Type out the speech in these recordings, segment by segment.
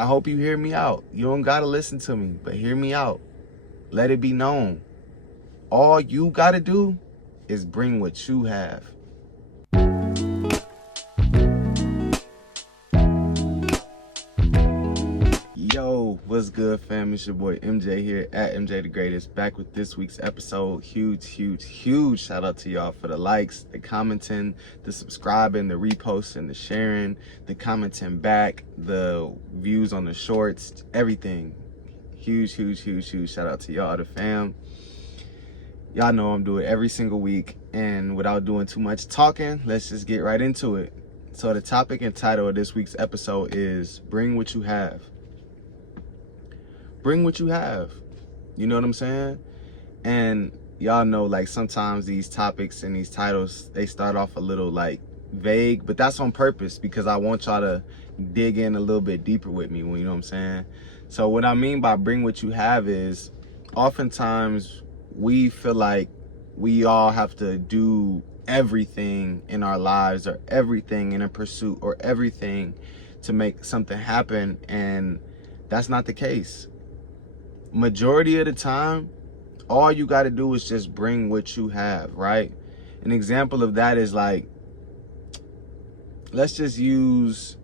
I hope you hear me out. You don't gotta listen to me, but hear me out. Let it be known. All you gotta do is bring what you have. Yo, what's good, fam? It's your boy MJ here at MJ the Greatest, back with this week's episode. Huge shout out to y'all for the likes, the commenting, the subscribing, the reposting, the sharing, the commenting back, the views on the shorts, everything. Huge shout out to y'all, the fam. Y'all know I'm doing it every single week, and without doing too much talking, let's just get right into it. So the topic and title of this week's episode is Bring What You Have. Bring what you have. You know what I'm saying? And y'all know, like, sometimes these topics and these titles, they start off a little like vague, but that's on purpose because I want y'all to dig in a little bit deeper with me, you know what I'm saying? So what I mean by bring what you have is, oftentimes we feel like we all have to do everything in our lives, or everything in a pursuit, or everything to make something happen, and that's not the case. Majority of the time, all you got to do is just bring what you have, right? An example of that is, like, let's use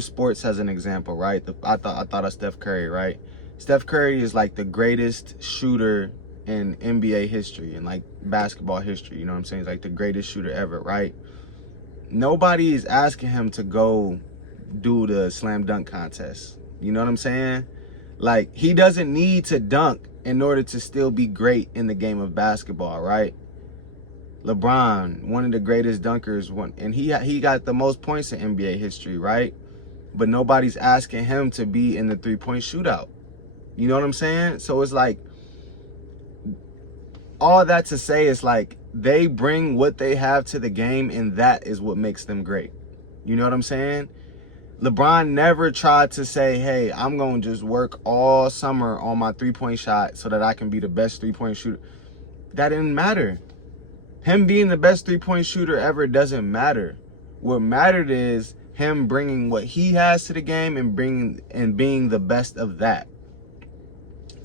sports as an example, right? I thought of Steph Curry, right? Steph Curry is like the greatest shooter in NBA history and like basketball history, you know what I'm saying? He's like the greatest shooter ever, right? Nobody is asking him to go do the slam dunk contest. You know what I'm saying? Like, he doesn't need to dunk in order to still be great in the game of basketball, right? LeBron, one of the greatest dunkers, and he got the most points in NBA history, right? But nobody's asking him to be in the three-point shootout. You know what I'm saying? So it's like, all that to say is, like, they bring what they have to the game, and that is what makes them great. You know what I'm saying? LeBron never tried to say, hey, I'm going to just work all summer on my three-point shot so that I can be the best three-point shooter. That didn't matter. Him being the best three-point shooter ever doesn't matter. What mattered is him bringing what he has to the game and being the best of that.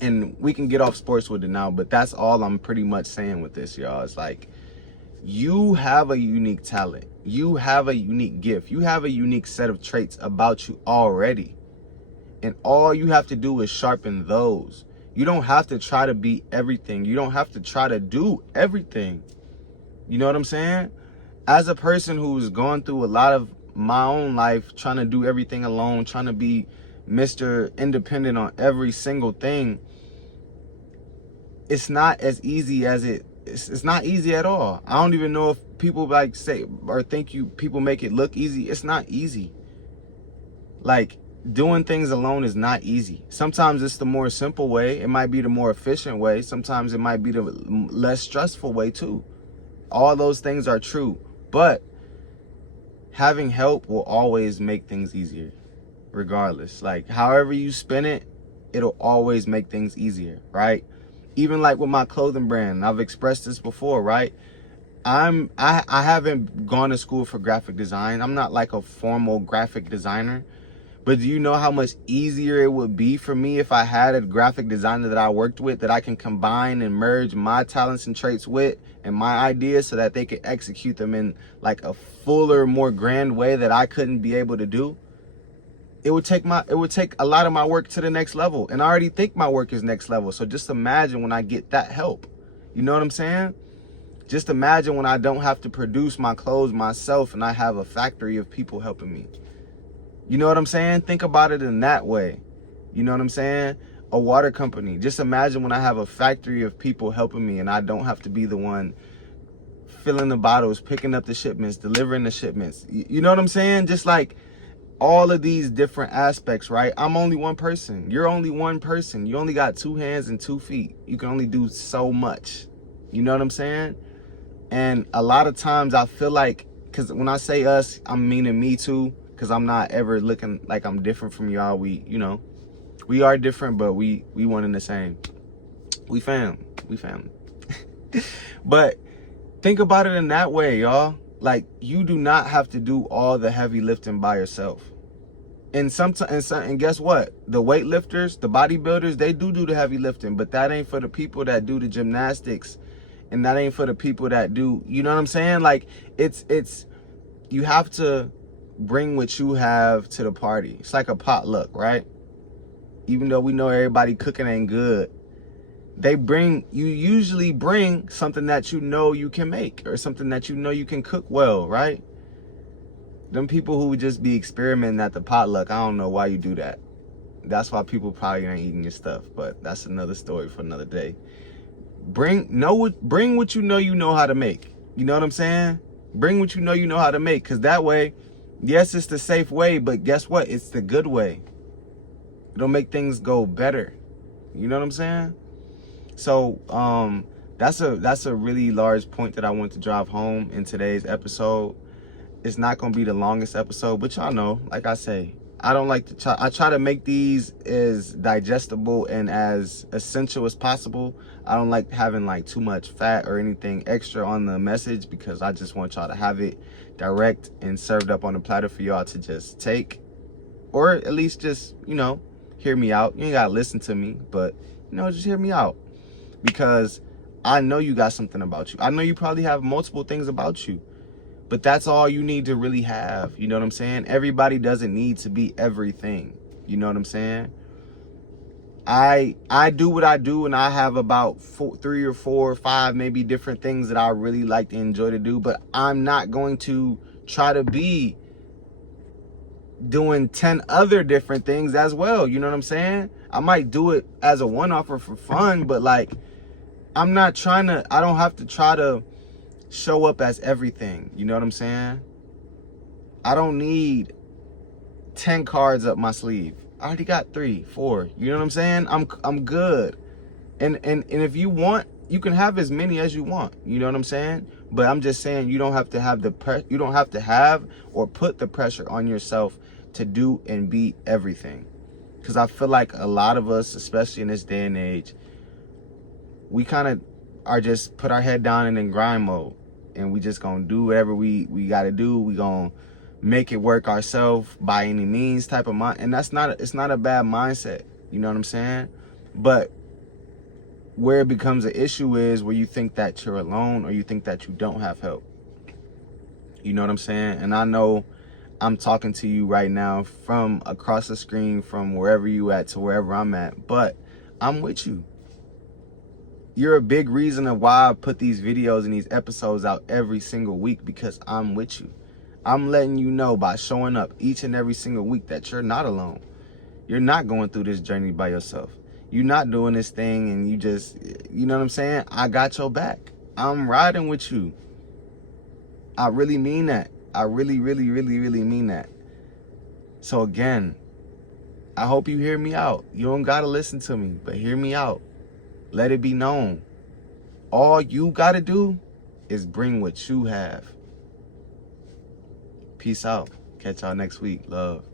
And we can get off sports with it now, but that's all I'm pretty much saying with this, y'all. It's like, you have a unique talent. You have a unique gift. You have a unique set of traits about you already. And all you have to do is sharpen those. You don't have to try to be everything. You don't have to try to do everything. You know what I'm saying? As a person who's gone through a lot of my own life, trying to do everything alone, trying to be Mr. Independent on every single thing, it's not as easy as it's not easy at all. I don't even know if people like say or think people make it look easy. It's not easy. Like, doing things alone is not easy. Sometimes it's the more simple way. It might be the more efficient way. Sometimes it might be the less stressful way too. All those things are true, but having help will always make things easier, regardless. Like, however you spin it, it'll always make things easier, right? Even like with my clothing brand, I've expressed this before, right? I haven't gone to school for graphic design. I'm not like a formal graphic designer. But do you know how much easier it would be for me if I had a graphic designer that I worked with, that I can combine and merge my talents and traits with and my ideas so that they could execute them in like a fuller, more grand way that I couldn't be able to do? It would take a lot of my work to the next level. And I already think my work is next level. So just imagine when I get that help. You know what I'm saying? Just imagine when I don't have to produce my clothes myself and I have a factory of people helping me. You know what I'm saying? Think about it in that way. You know what I'm saying? A water company. Just imagine when I have a factory of people helping me and I don't have to be the one filling the bottles, picking up the shipments, delivering the shipments. You know what I'm saying? Just like all of these different aspects, right? I'm only one person. You're only one person. You only got 2 hands and 2 feet. You can only do so much. You know what I'm saying? And a lot of times I feel like, because when I say us, I'm meaning me too, because I'm not ever looking like I'm different from y'all. We are different, but we one and the same. We family. But think about it in that way, y'all. Like, you do not have to do all the heavy lifting by yourself. And guess what? The weightlifters, the bodybuilders, they do the heavy lifting, but that ain't for the people that do the gymnastics, and that ain't for the people that do, you know what I'm saying? Like, it's you have to bring what you have to the party. It's like a potluck, right? Even though we know everybody cooking ain't good, you usually bring something that you know you can make, or something that you know you can cook well, right? Them people who would just be experimenting at the potluck, I don't know why you do that. That's why people probably ain't eating your stuff, but that's another story for another day. Bring what you know how to make. You know what I'm saying? Bring what you know how to make, because that way, yes, it's the safe way, but guess what? It's the good way. It'll make things go better. You know what I'm saying? So that's a really large point that I want to drive home in today's episode. It's not gonna be the longest episode, but y'all know, like I say, I try to make these as digestible and as essential as possible. I don't like having like too much fat or anything extra on the message, because I just want y'all to have it direct and served up on the platter for y'all to just take, or at least just, hear me out. You ain't gotta listen to me, but just hear me out, because I know you got something about you. I know you probably have multiple things about you, but that's all you need to really have. You know what I'm saying? Everybody doesn't need to be everything. You know what I'm saying? I do what I do, and I have about 3 or 4 or 5 maybe different things that I really like to enjoy to do, but I'm not going to try to be doing 10 other different things as well. You know what I'm saying? I might do it as a one-off or for fun, but like, I don't have to try to show up as everything. You know what I'm saying? I don't need 10 cards up my sleeve. I already got 3, 4. You know what I'm saying? I'm good. And if you want, you can have as many as you want. You know what I'm saying? But I'm just saying, you don't have to have or put the pressure on yourself to do and be everything. Because I feel like a lot of us, especially in this day and age, we kind of are just put our head down and in grind mode, and we just gonna do whatever we gotta do. We gonna make it work ourselves by any means type of mind. And it's not a bad mindset. You know what I'm saying? But where it becomes an issue is where you think that you're alone, or you think that you don't have help. You know what I'm saying? And I know I'm talking to you right now from across the screen, from wherever you at to wherever I'm at, but I'm with you. You're a big reason of why I put these videos and these episodes out every single week, because I'm with you. I'm letting you know by showing up each and every single week that you're not alone. You're not going through this journey by yourself. You're not doing this thing and you just, you know what I'm saying? I got your back. I'm riding with you. I really mean that. I really, really, really, really mean that. So again, I hope you hear me out. You don't gotta listen to me, but hear me out. Let it be known. All you gotta do is bring what you have. Peace out. Catch y'all next week. Love.